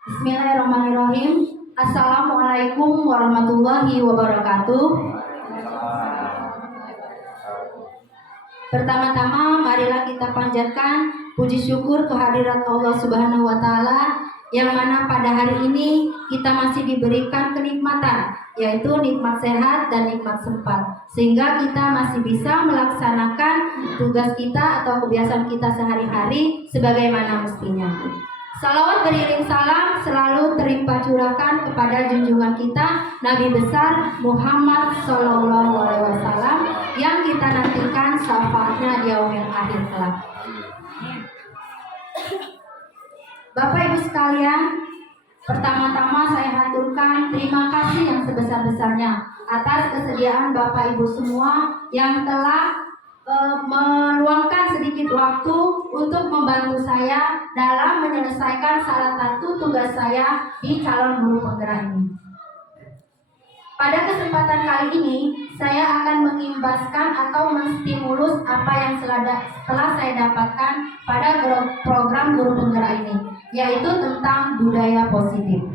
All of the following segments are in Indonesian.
Bismillahirrahmanirrahim. Assalamualaikum warahmatullahi wabarakatuh. Pertama-tama marilah kita panjatkan puji syukur kehadirat Allah Subhanahu wa taala yang mana pada hari ini kita masih diberikan kenikmatan, yaitu nikmat sehat dan nikmat sempat, sehingga kita masih bisa melaksanakan tugas kita atau kebiasaan kita sehari-hari sebagaimana mestinya. Salawat beriring salam selalu terlimpah curahkan kepada junjungan kita Nabi besar Muhammad Sallallahu Alaihi Wasallam yang kita nantikan syafaatnya di yaumil akhir kelak. Bapak Ibu sekalian, pertama-tama saya haturkan terima kasih yang sebesar-besarnya atas kesediaan Bapak Ibu semua yang telah meluangkan sedikit waktu untuk membantu saya dalam menyelesaikan salah satu tugas saya di calon guru penggerak ini. Pada kesempatan kali ini, saya akan mengimbaskan atau menstimulus apa yang telah saya dapatkan pada program guru penggerak ini, yaitu tentang budaya positif.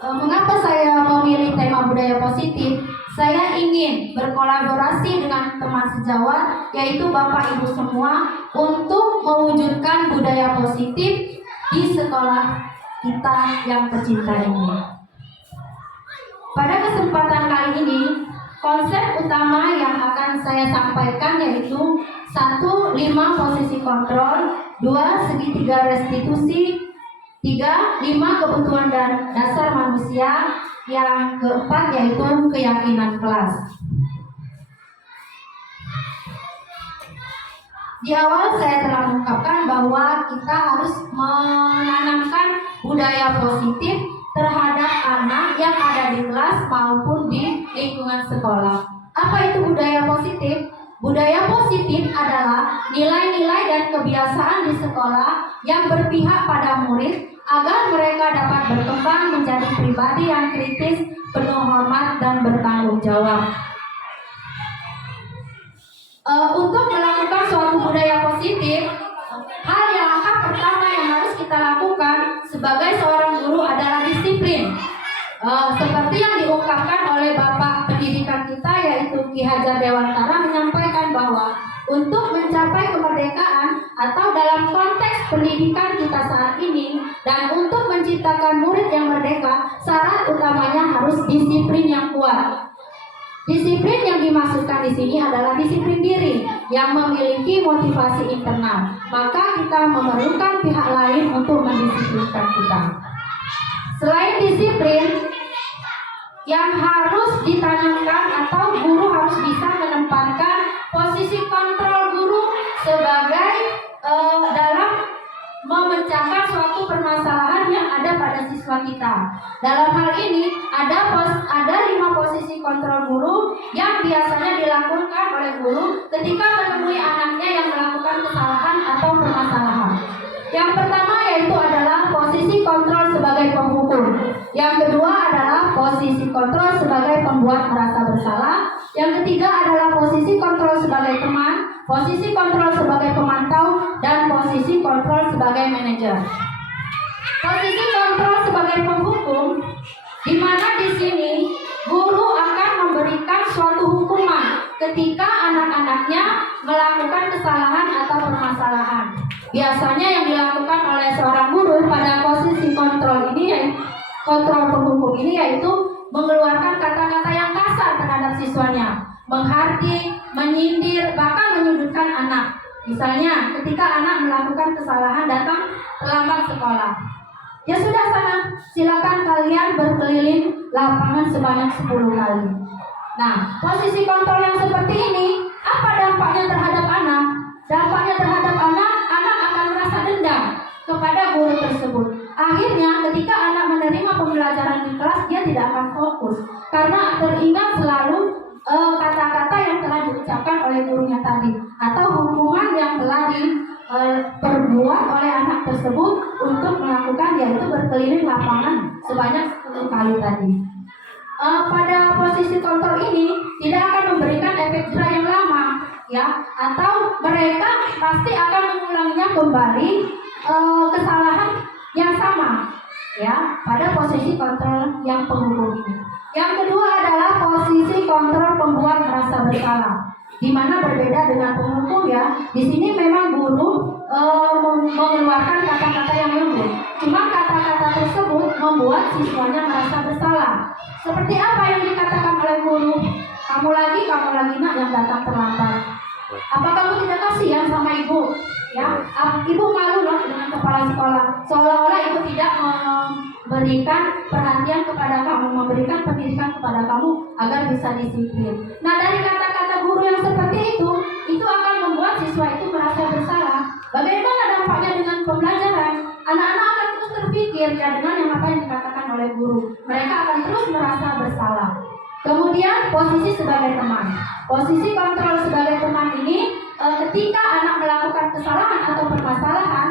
Mengapa saya memilih tema budaya positif? Saya ingin berkolaborasi dengan teman sejawat, yaitu Bapak Ibu semua, untuk mewujudkan budaya positif di sekolah kita yang tercinta ini. Pada kesempatan kali ini, konsep utama yang akan saya sampaikan yaitu 1. 5 posisi kontrol, 2. segitiga restitusi, 3. 5 kebutuhan dan dasar manusia, yang keempat yaitu keyakinan kelas. Di awal saya telah mengungkapkan bahwa kita harus menanamkan budaya positif terhadap anak yang ada di kelas maupun di lingkungan sekolah. Apa itu budaya positif? Budaya positif adalah nilai-nilai dan kebiasaan di sekolah yang berpihak pada murid agar mereka dapat berkembang menjadi pribadi yang kritis, penuh hormat dan bertanggung jawab. Untuk melakukan suatu budaya positif, langkah pertama yang harus kita lakukan sebagai seorang guru adalah disiplin. Seperti yang diungkapkan oleh Bapak Pendidikan kita yaitu Ki Hajar Dewantara menyampaikan bahwa untuk mencapai kemerdekaan atau dalam konteks pendidikan kita saat ini dan untuk menciptakan murid yang merdeka, syarat utamanya harus disiplin yang kuat. Disiplin yang dimaksudkan di sini adalah disiplin diri yang memiliki motivasi internal. Maka kita memerlukan pihak lain untuk mendisiplinkan kita. Selain disiplin, yang harus ditanamkan atau guru harus bisa menempatkan posisi kontrol guru sebagai dalam memecahkan suatu permasalahan yang ada pada siswa kita. Dalam hal ini ada 5 posisi kontrol guru yang biasanya dilakukan oleh guru ketika menemui anaknya yang melakukan kesalahan atau permasalahan. Yang pertama yaitu adalah posisi kontrol sebagai penghukum. Yang kedua adalah posisi kontrol sebagai pembuat merasa bersalah. Yang ketiga adalah posisi kontrol sebagai teman, posisi kontrol sebagai pemantau, dan posisi kontrol sebagai manajer. Posisi kontrol sebagai penghukum, di mana di sini guru akan memberikan suatu hukuman ketika anak-anaknya melakukan kesalahan atau permasalahan. Biasanya yang dilakukan oleh seorang guru pada posisi kontrol ini, kontrol penghukum ini, yaitu mengeluarkan kata-kata yang kasar terhadap siswanya, menghardik, menyindir, bahkan menyudutkan anak. Misalnya ketika anak melakukan kesalahan datang terlambat sekolah, ya sudah sana, silakan kalian berkeliling lapangan sebanyak 10 kali. Nah, posisi kontrol yang seperti ini, apa dampaknya terhadap anak? Dampaknya terhadap anak akan merasa dendam kepada guru tersebut. Akhirnya ketika anak menerima pembelajaran di kelas, dia tidak akan fokus karena teringat selalu kata-kata yang telah diucapkan oleh gurunya tadi, atau hukuman yang telah diperbuat oleh anak tersebut untuk melakukan, yaitu berkeliling lapangan sebanyak 10 kali tadi. Pada posisi kontrol ini tidak akan memberikan efek jerah yang lama, ya, atau mereka pasti akan mengulanginya kembali kesalahan yang sama ya pada posisi kontrol yang penghukum ini. Yang kedua adalah posisi kontrol pembuat merasa bersalah, di mana berbeda dengan penghukum ya. Di sini memang guru mengeluarkan kata-kata yang lembut, cuma kata-kata tersebut membuat siswanya merasa bersalah. Seperti apa yang dikatakan oleh guru? Kamu lagi nak yang datang terlambat. Apa kamu tidak kasihan sama ibu? Ya, ibu malu loh dengan kepala sekolah. Seolah-olah ibu tidak memberikan perhatian kepada kamu, memberikan pendidikan kepada kamu agar bisa disiplin. Nah, dari kata-kata guru yang seperti itu akan membuat siswa itu merasa bersalah. Bagaimana dampaknya dengan pembelajaran? Anak-anak akan terus terpikir ya dengan yang apa yang dikatakan oleh guru. Mereka akan terus merasa bersalah. Kemudian posisi sebagai teman. Posisi kontrol sebagai teman ini ketika anak melakukan kesalahan atau permasalahan,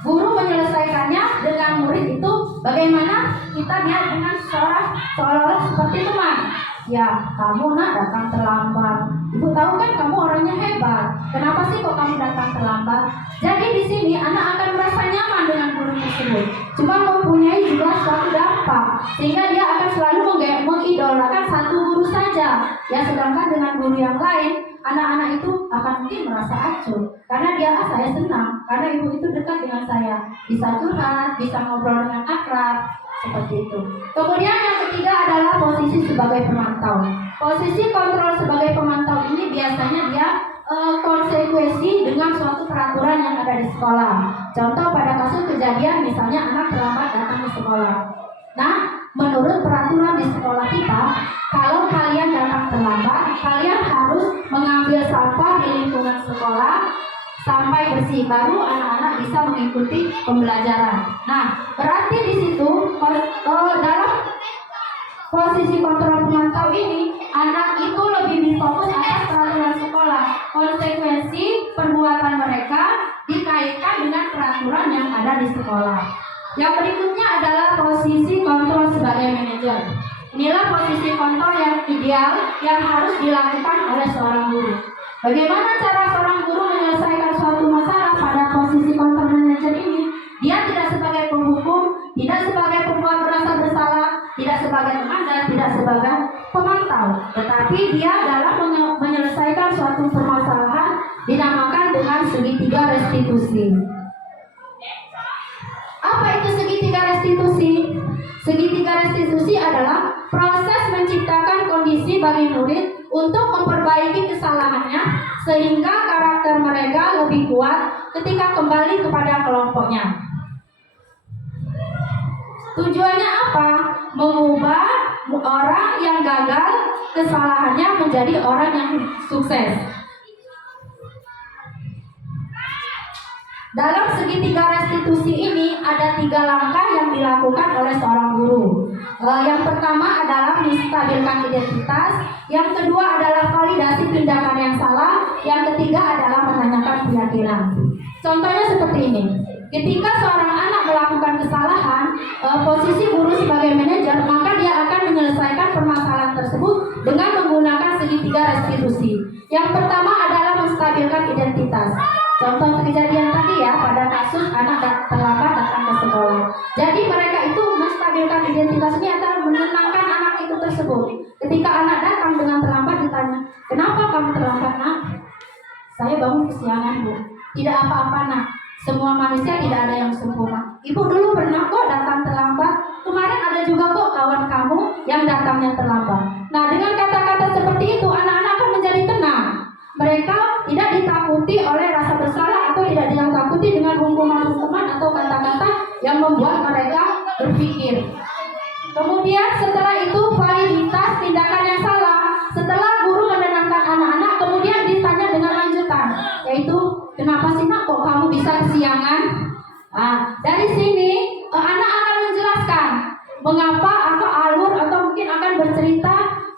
guru menyelesaikannya dengan murid itu bagaimana kita lihat dengan seolah-olah seperti teman. Ya, kamu nak datang terlambat. Ibu tahu kan kamu orangnya hebat. Kenapa sih kok kamu datang terlambat? Jadi di sini anak akan merasa nyaman dengan guru tersebut. Cuma mempunyai juga suatu dampak sehingga dia akan selalu mengidolakan satu guru saja. Ya, sedangkan dengan guru yang lain anak-anak itu akan mungkin merasa acuh karena dia saya senang karena ibu itu dekat dengan saya, bisa curhat, bisa ngobrol dengan akrab seperti itu. Kemudian yang ketiga adalah posisi sebagai pemantau. Posisi kontrol sebagai pemantau ini biasanya dia konsekuensi dengan suatu peraturan yang ada di sekolah. Contoh pada kasus kejadian misalnya anak terlambat datang ke sekolah. Nah, menurut peraturan di sekolah kita, kalau kalian datang terlambat, kalian harus mengambil sampah di lingkungan sekolah sampai bersih, baru anak-anak bisa mengikuti pembelajaran. Nah, berarti di situ dalam posisi kontrol pemantau ini, anak itu lebih berfokus atas peraturan sekolah. Konsekuensi perbuatan mereka dikaitkan dengan peraturan yang ada di sekolah. Yang berikutnya adalah posisi kontrol sebagai manajer. Inilah posisi kontrol yang ideal yang harus dilakukan oleh seorang guru. Bagaimana cara seorang guru menyelesaikan suatu masalah pada posisi kontrol manajer ini? Dia tidak sebagai penghukum, tidak sebagai pembuat merasa bersalah, tidak sebagai teman dan tidak sebagai pemantau, tetapi dia dalam menyelesaikan suatu permasalahan dinamakan dengan segitiga restitusi. Apa itu segitiga restitusi? Segitiga restitusi adalah proses menciptakan kondisi bagi murid untuk memperbaiki kesalahannya sehingga karakter mereka lebih kuat ketika kembali kepada kelompoknya. Tujuannya apa? Mengubah orang yang gagal kesalahannya menjadi orang yang sukses. Dalam segitiga restitusi ini ada 3 langkah yang dilakukan oleh seorang guru. Yang pertama adalah menstabilkan identitas, yang kedua adalah validasi tindakan yang salah, yang ketiga adalah menanyakan keyakinan. Contohnya seperti ini. Ketika seorang anak melakukan kesalahan, posisi guru sebagai manajer, maka dia akan menyelesaikan permasalahan tersebut dengan menggunakan segitiga restitusi. Yang pertama adalah menstabilkan identitas. Contoh kejadian tadi ya, pada kasus anak terlambat datang ke sekolah. Jadi mereka itu menstabilkan identitasnya adalah menenangkan anak itu tersebut. Ketika anak datang dengan terlambat ditanya, kenapa kamu terlambat nak? Saya bangun kesiangan bu. Tidak apa-apa nak. Semua manusia tidak ada yang sempurna. Ibu dulu pernah kok datang terlambat. Kemarin ada juga kok kawan kamu yang datangnya terlambat. Nah, dengan kata-kata seperti itu anak-anak akan menjadi tenang. Mereka tidak ditakuti oleh rasa bersalah atau tidak ditakuti dengan hukuman teman atau kata-kata yang membuat mereka berpikir. Kemudian setelah itu validitas tindakan yang salah. Setelah guru menenangkan anak-anak, kemudian ditanya dengan lanjutan, yaitu kenapa sih nak kok kamu bisa kesiangan? Nah, dari sini anak akan menjelaskan mengapa atau alur atau mungkin akan bercerita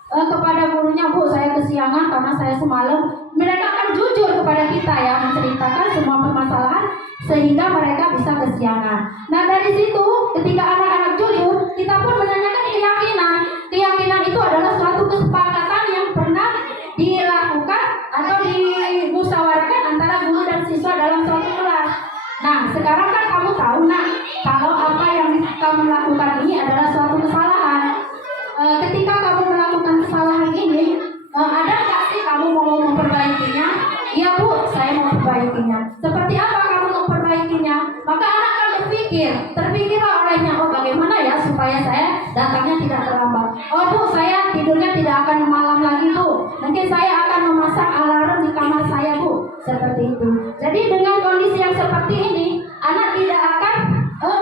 kepada gurunya, bu saya kesiangan karena saya semalam. Mereka akan jujur kepada kita ya, menceritakan semua permasalahan sehingga mereka bisa kesiangan. Nah dari situ ketika anak-anak jujur, kita pun menanyakan keyakinan. Keyakinan itu adalah suatu kesepakatan yang pernah dilakukan atau dimusyawarahkan antara guru dan siswa dalam suatu kelas. Nah sekarang kan kamu adalah suatu kesalahan. Ketika kamu melakukan kesalahan ini, ada nggak sih kamu mau memperbaikinya? Iya Bu, saya mau memperbaikinya. Seperti apa kamu memperbaikinya? Maka anak akan terpikirlah olehnya, oh bagaimana ya supaya saya datangnya tidak terlambat. Oh Bu, saya tidurnya tidak akan malam lagi Bu. Mungkin saya akan memasang alarm di kamar saya Bu. Seperti itu. Jadi dengan kondisi yang seperti ini, anak tidak akan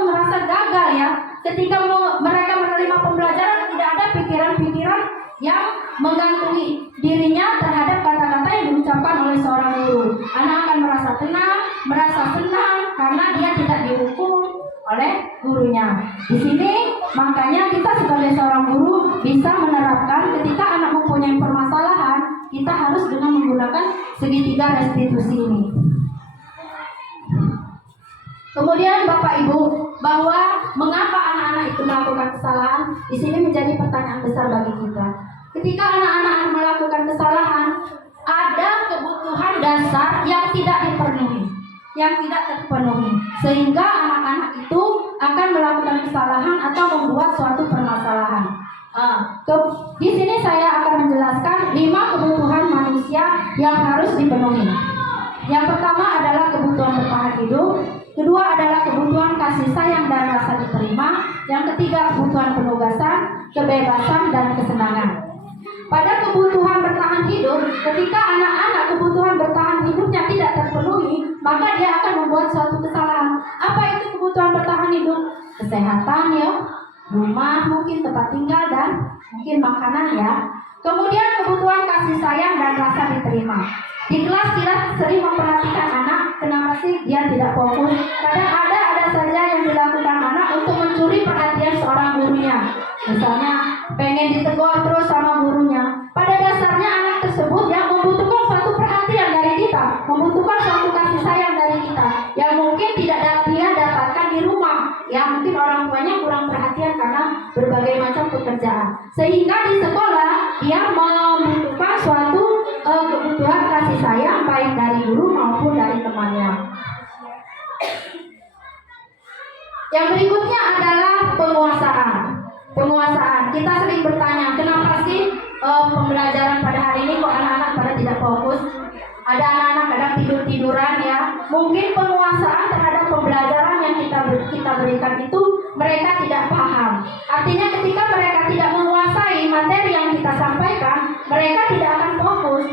merasa gagal ya. Ketika mereka menerima pembelajaran, tidak ada pikiran-pikiran yang menggantunggi dirinya terhadap kata-kata yang diucapkan oleh seorang guru. Anak akan merasa tenang, merasa senang karena dia tidak dihukum oleh gurunya. Di sini makanya kita sebagai seorang guru bisa menerapkan ketika anak mempunyai permasalahan, kita harus dengan menggunakan segitiga restitusi ini. Kemudian Bapak Ibu, bahwa mengapa anak-anak itu melakukan kesalahan, di sini menjadi pertanyaan besar bagi kita. Ketika anak-anak melakukan kesalahan, ada kebutuhan dasar yang tidak terpenuhi, sehingga anak-anak itu akan melakukan kesalahan atau membuat suatu permasalahan. Di sini saya akan menjelaskan 5 kebutuhan manusia yang harus dipenuhi. Yang pertama adalah kebutuhan bertahan hidup. Kedua adalah kebutuhan kasih sayang dan rasa diterima. Yang ketiga kebutuhan penugasan, kebebasan, dan kesenangan. Pada kebutuhan bertahan hidup, ketika anak-anak kebutuhan bertahan hidupnya tidak terpenuhi, maka dia akan membuat suatu kesalahan. Apa itu kebutuhan bertahan hidup? Kesehatan ya, rumah, mungkin tempat tinggal, dan mungkin makanan ya. Kemudian kebutuhan kasih sayang dan rasa diterima. Di kelas kita sering memperhatikan anak, kenapa sih dia tidak fokus? Kadang ada saja yang dilakukan anak untuk mencuri perhatian seorang gurunya. Misalnya pengen ditegur terus sama gurunya. Pada dasarnya anak tersebut yang membutuhkan suatu perhatian dari kita, membutuhkan suatu kasih sayang dari kita, yang mungkin tidak dia dapatkan di rumah. Ya mungkin orang tuanya kurang perhatian karena berbagai macam pekerjaan. Sehingga di sekolah dia membutuhkan suatu kebutuhan kasih sayang baik dari guru maupun dari temannya. Yang berikutnya adalah penguasaan. Kita sering bertanya, kenapa sih pembelajaran pada hari ini kok anak-anak pada tidak fokus? Ada anak-anak kadang tidur-tiduran ya. Mungkin penguasaan terhadap pembelajaran yang kita berikan itu mereka tidak paham. Artinya ketika mereka tidak menguasai materi yang kita sampaikan, mereka tidak akan fokus.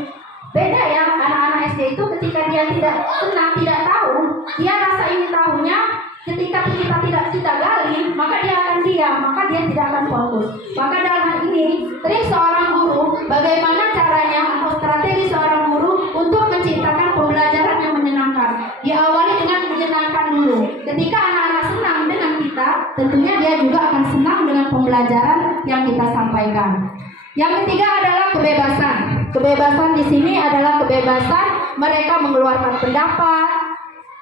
Beda ya, anak-anak SD itu ketika dia tidak senang, tidak tahu, dia rasa ingin tahunya. Ketika kita tidak gali, maka dia akan diam, maka dia tidak akan fokus. Maka dalam hal ini, trik seorang guru, bagaimana caranya atau strategi seorang guru untuk menciptakan pembelajaran yang menyenangkan. Diawali dengan menyenangkan dulu. Ketika anak-anak senang dengan kita, tentunya dia juga akan senang dengan pembelajaran yang kita sampaikan. Yang ketiga adalah kebebasan. Kebebasan di sini adalah kebebasan mereka mengeluarkan pendapat,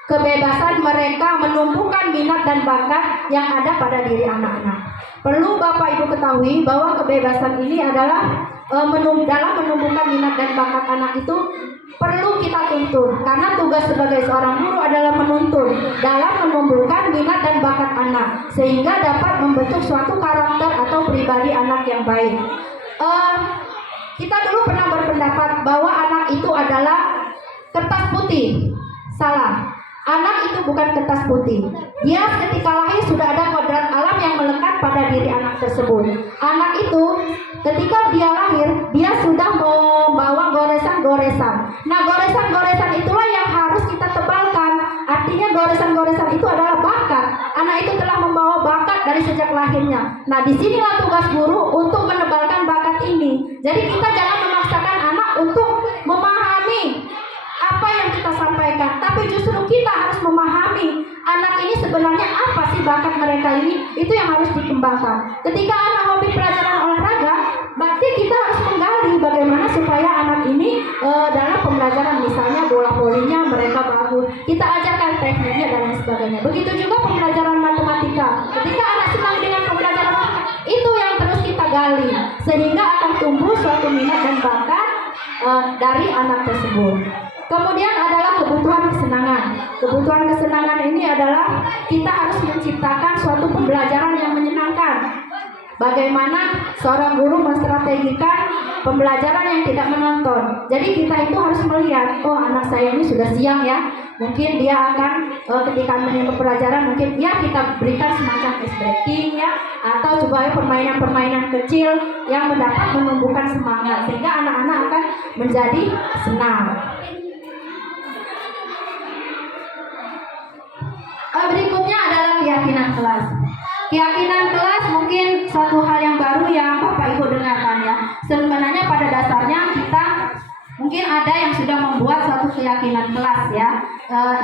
kebebasan mereka menumbuhkan minat dan bakat yang ada pada diri anak-anak. Perlu Bapak Ibu ketahui bahwa kebebasan ini adalah dalam menumbuhkan minat dan bakat anak itu perlu kita tuntun, karena tugas sebagai seorang guru adalah menuntun dalam menumbuhkan minat dan bakat anak sehingga dapat membentuk suatu karakter atau pribadi anak yang baik. Kita dulu pernah berpendapat bahwa anak itu adalah kertas putih. Salah. Anak itu bukan kertas putih. Dia ketika lahir sudah ada kodrat alam yang melekat pada diri anak tersebut. Anak itu ketika dia lahir, dia sudah membawa goresan-goresan. Nah, goresan-goresan itulah yang harus kita tebalkan. Artinya goresan-goresan itu adalah bakat. Anak itu telah membawa bakat dari sejak lahirnya. Nah, disinilah tugas guru untuk menebalkan bakat ini. Jadi kita jangan memaksakan anak untuk memahami apa yang kita sampaikan, tapi justru kita harus memahami anak ini sebenarnya apa sih bakat mereka ini, itu yang harus dikembangkan. Ketika anak hobi pelajaran olahraga, berarti kita harus menggali bagaimana supaya anak ini dalam pembelajaran, misalnya bola volinya mereka bagus, kita ajarkan tekniknya dan lain sebagainya. Begitu juga pembelajaran matematika. Ketika anak senang dengan pembelajaran itu yang terus kita gali, sehingga akan tumbuh suatu minat dan bakat dari anak tersebut. Kemudian adalah kebutuhan kesenangan. Kebutuhan kesenangan ini adalah kita harus menciptakan suatu pembelajaran yang menyenangkan. bagaimana seorang guru menstrategikan pembelajaran yang tidak menonton. Jadi kita itu harus melihat, oh anak saya ini sudah siang ya, mungkin dia akan ketika menimba pelajaran mungkin ya kita berikan semacam ice breaking ya, atau coba permainan-permainan kecil yang mendapat menumbuhkan semangat sehingga anak-anak akan menjadi senang. Berikutnya adalah keyakinan kelas. Keyakinan kelas mungkin suatu hal yang baru yang Bapak Ibu dengarkan ya. Sebenarnya pada dasarnya kita mungkin ada yang sudah membuat suatu keyakinan kelas ya.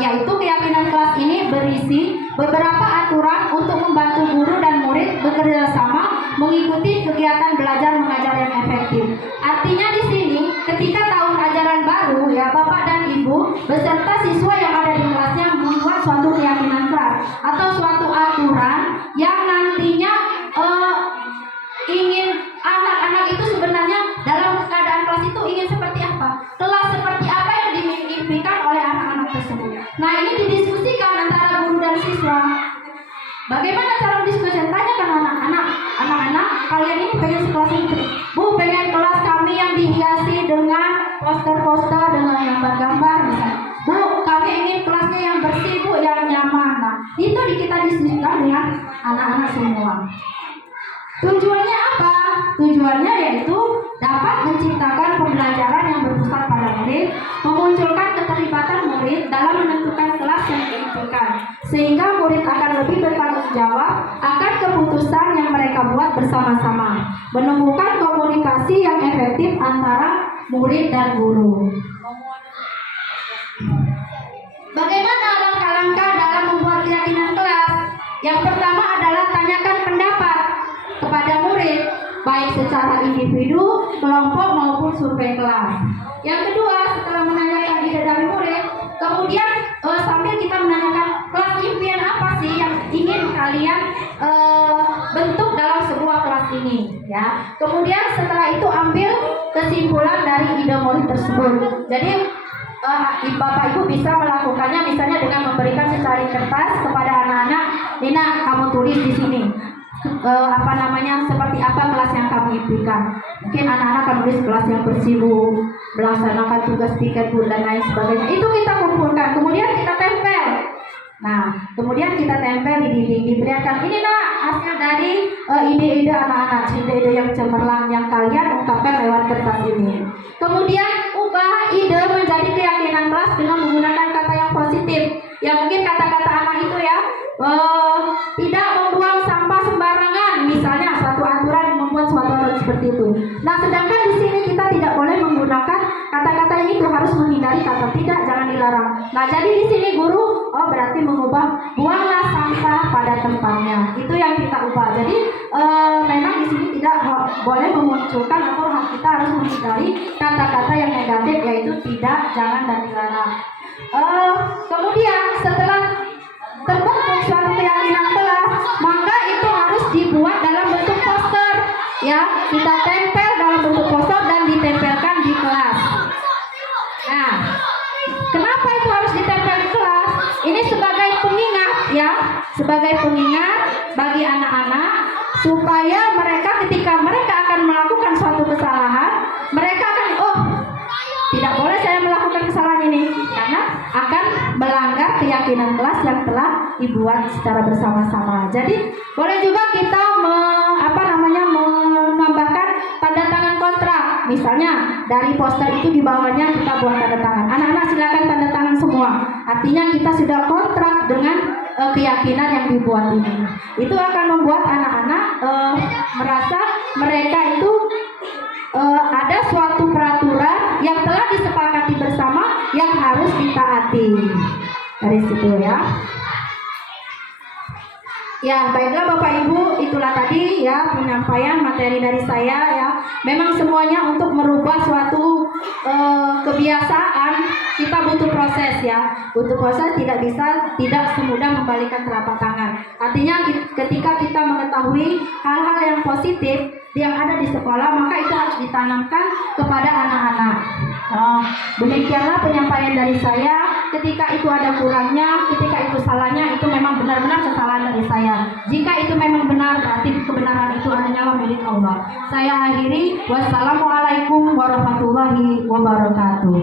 Yaitu keyakinan kelas ini berisi beberapa aturan untuk membantu guru dan murid bekerja sama mengikuti kegiatan belajar mengajar yang efektif. Artinya di sini ketika tahun ajaran baru ya, Bapak dan Ibu beserta siswa yang ada di kelasnya membuat suatu keyakinan kelas atau suatu aturan yang nantinya ingin anak-anak itu sebenarnya dalam keadaan kelas itu ingin seperti apa, kelas seperti apa yang dimimpikan oleh anak-anak tersebut. Nah ini didiskusikan antara guru dan siswa. Bagaimana cara diskusi? Tanyakan anak-anak, kalian ini pengen sekelas ini? Bu, pengen kelas kami yang dihiasi dengan poster-poster dengan gambar-gambar misalnya. Bu, kami ingin kelasnya yang bersih Bu, yang nyaman. Nah, itu kita diskusikan dengan anak-anak semua. Tujuannya apa? Tujuannya yaitu dapat menciptakan pembelajaran yang berpusat pada murid, memunculkan keterlibatan murid dalam menentukan kelas yang diinginkan, sehingga murid akan lebih bertanggung jawab akan keputusan yang mereka buat bersama-sama, menemukan komunikasi yang efektif antara murid dan guru. Bagaimana langkah-langkah dalam membuat keyakinan kelas? Yang pertama adalah tanyakan pendapat kepada murid, baik secara individu, kelompok maupun survei kelas. Yang kedua, setelah menanyakan ide dari murid, kemudian sambil kita menanyakan kelas impian apa sih yang ingin kalian bentuk dalam sebuah kelas ini, ya. Kemudian setelah itu ambil kesimpulan dari ide murid tersebut. Jadi Bapak Ibu bisa melakukannya misalnya dengan memberikan secari kertas kepada anak-anak, Nina kamu tulis di sini seperti apa kelas yang kamu impikan. Mungkin anak-anak akan tulis kelas yang bersih Bu, melaksanakan tugas piket Bu dan lain sebagainya. Itu kita kumpulkan, kemudian kita tempel. Nah, kemudian kita tempel di dinding, diberikan ini nak hasil dari ide-ide anak-anak, ide-ide yang cemerlang yang kalian ungkapkan lewat kertas ini. Kemudian ubah ide menjadi keyakinan kelas dengan menggunakan kata yang positif. Ya mungkin kata-kata anak itu ya, tidak membuang sampah sembarangan, misalnya satu aturan membuat suatu aturan seperti itu. Nah, sedangkan di sini kita tidak boleh menggunakan kata-kata ini, itu harus menghindari kata tidak, jangan dilarang. Nah, jadi di sini guru berarti mengubah buanglah sampah pada tempatnya. Itu yang kita ubah. Jadi memang di sini tidak boleh memunculkan atau kita harus menghindari kata-kata yang negatif, yaitu tidak, jangan dan dilarang. Kemudian setelah terbentuk suatu keyakinan kelas, maka itu harus dibuat dalam bentuk poster, ya kita tempel dalam bentuk poster dan ditempelkan di kelas. Nah, kenapa itu harus ditempel di kelas? Ini sebagai pengingat, ya, sebagai pengingat bagi anak-anak supaya mereka ketika mereka akan melakukan suatu kesalahan, mereka akan tidak boleh saya melakukan kesalahan ini karena akan melanggar keyakinan kelas yang telah dibuat secara bersama-sama. Jadi boleh juga kita menambahkan tanda tangan kontrak. Misalnya dari poster itu di bawahnya kita buat tanda tangan. Anak-anak silakan tanda tangan semua. Artinya kita sudah kontrak dengan keyakinan yang dibuat ini. Itu akan membuat anak-anak merasa mereka itu ada suatu peraturan yang telah disepakati bersama yang harus ditaati. Dari situ ya. Ya, baiklah Bapak Ibu, itulah tadi ya penyampaian materi dari saya ya. Memang semuanya untuk merubah suatu kebiasaan kita butuh proses ya. Butuh proses, tidak semudah membalikkan telapak tangan. Artinya ketika kita mengetahui hal-hal yang positif yang ada di sekolah, maka itu harus ditanamkan kepada anak-anak. Demikianlah penyampaian dari saya. ketika itu ada kurangnya, ketika itu salahnya, itu memang benar-benar kesalahan dari saya. Jika itu memang benar, berarti kebenaran itu hanyalah milik Allah. Saya akhiri, wassalamualaikum warahmatullahi wabarakatuh.